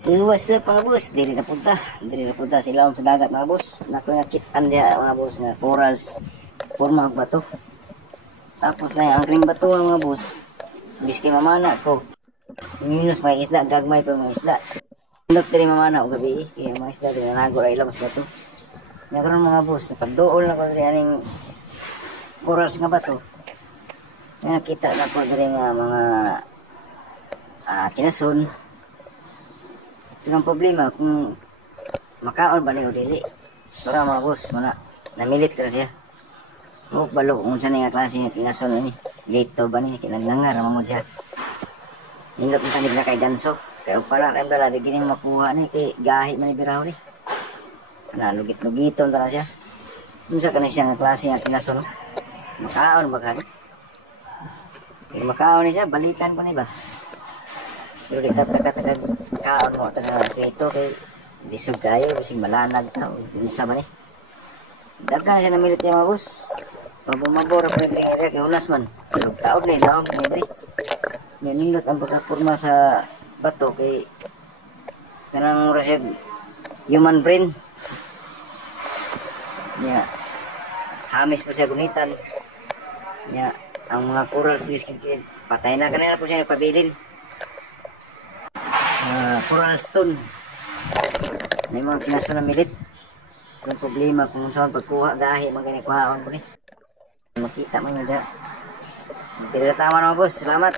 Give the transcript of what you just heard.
So what's up mga boss? Diri na punta sila sa dagat mga boss. Nako nakitaan dia mga boss nga corals forma og bato. Tapos na ang kring bato mga boss. Biski mamana ko. Minus may isda, gagmay pa mga isda. Indot diri mamana og gabi kay mga isda diri nago ra ilamos bato. Nagkaroon mga boss, napagdool na ko diri aning corals nga bato. Nakita na ko diri nga mga kinason. Ito ang problema kung makaon ba niyo dili. Para mga boss, namilit ka na siya. O balo kung saan nga klase nga kinason ni. Lito ba ni kinaglangar mo siya. Indot sa na kay ganso. Kaya para rin dala di gini makuha ni kay gahi man biraw ni. Kana lugit-lugiton ta na siya. Unsa ka na siya nga klase nga kinason. Makaon ba ka ni? Kaya makaon ni siya, balikan ko ni ba? Pero di taka-taka kaon mo taga ito kay lisod kayo kasi malanag ta unsa man ni. Daghan siya namilit niya mga boss. Pabumabor pa rin area kay unas man. Pero taon na ilawag ni diri. Nindot ang pagkaporma sa bato kay kanang resid human brain. Nya hamis po siya gunitan. Nya ang mga corals diskin patay na kanina po siya nagpabilin. Coral stone. May mga kinaso na milit. Kung problema kung saan pagkuha gahi mga ganikuhaon ko ni. Makita mo yun dyan. Tira tama na boss. Salamat.